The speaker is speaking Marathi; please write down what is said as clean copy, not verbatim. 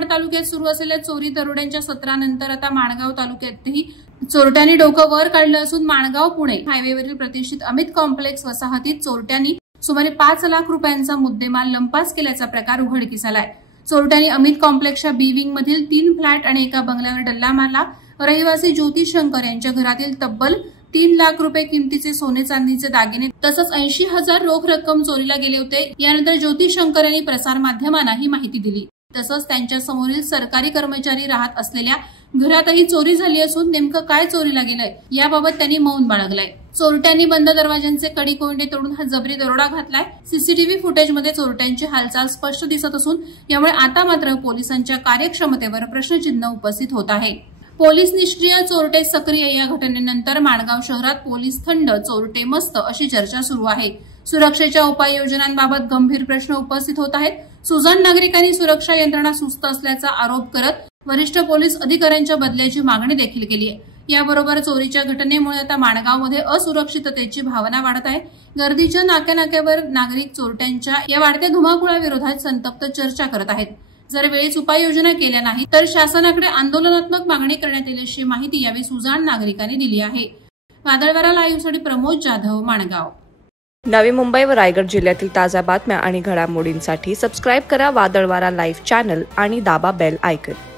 मनमाड तालुक्यात सुरू असलेल्या चोरी दरोड्यांच्या सत्रानंतर आता माणगाव तालुक्यातही चोरट्यांनी डोकं वर काढलं असून माणगाव पुणे हायवेवरील प्रतिष्ठित अमित कॉम्प्लेक्स वसाहतीत चोरट्यांनी सुमारे 5 लाख रुपयांचा मुद्देमाल लंपास केल्याचा प्रकार उघडकीस आलाय। चोरट्यांनी अमित कॉम्प्लेक्सच्या बी विंग मधील 3 फ्लॅट आणि एका बंगल्यावर डल्ला मारला। रहिवासी ज्योती शंकर यांच्या घरातील तब्बल 3 लाख रुपये किमतीचे सोने चांदीचे दागिने तसंच 80,000 रोख रक्कम चोरीला गेले होते। यानंतर ज्योती शंकर यांनी प्रसारमाध्यमांना ही माहिती दिली। तसंच त्यांच्या समोरील सरकारी कर्मचारी राहत असलेल्या घरातही चोरी झाली असून नेमकं काय चोरीला गेलंय याबाबत त्यांनी मौन बाळगलंय। चोरट्यांनी बंद दरवाजांचे कडी कोंडे तोडून हा जबरी दरोडा घातलाय। सीसीटीव्ही फुटेजमध्ये चोरट्यांची हालचाल स्पष्ट दिसत असून यामुळे आता मात्र पोलिसांच्या कार्यक्षमतेवर प्रश्नचिन्ह उपस्थित होत आहे। पोलीस निष्क्रिय, चोरटे सक्रिय या घटनेनंतर माणगाव शहरात पोलीस थंड, चोरटे मस्त अशी चर्चा सुरू आहे। सुरक्षेच्या उपाययोजनांबाबत गंभीर प्रश्न उपस्थित होत आहेत। सुजाण नागरिकांनी सुरक्षा यंत्रणा सुस्त असल्याचा आरोप करत वरिष्ठ पोलीस अधिकाऱ्यांच्या बदल्याची मागणी देखील केली आहे। याबरोबर चोरीच्या घटनेमुळे आता माणगावमध्ये असुरक्षिततेची भावना वाढत आहे। गर्दीच्या नाक्यानाक्यावर नागरिक चोरट्यांच्या या वाढत्या धुमाकूळाविरोधात संतप्त चर्चा करत आहेत। जर वेळीच उपाययोजना केल्या नाही तर शासनाकडे आंदोलनात्मक मागणी करण्यात येईल अशी माहिती यावेळी सुजाण नागरिकांनी दिली आहे। वादळवारा लाईव्हसाठी प्रमोद जाधव, माणगाव। नवी मुंबई व रायगड जिल्ह्यातील ताज्या बातम्या आणि घडामोडींसाठी सबस्क्राईब करा वादळवारा लाईव्ह चॅनल आणि दाबा बेल आयकॉन।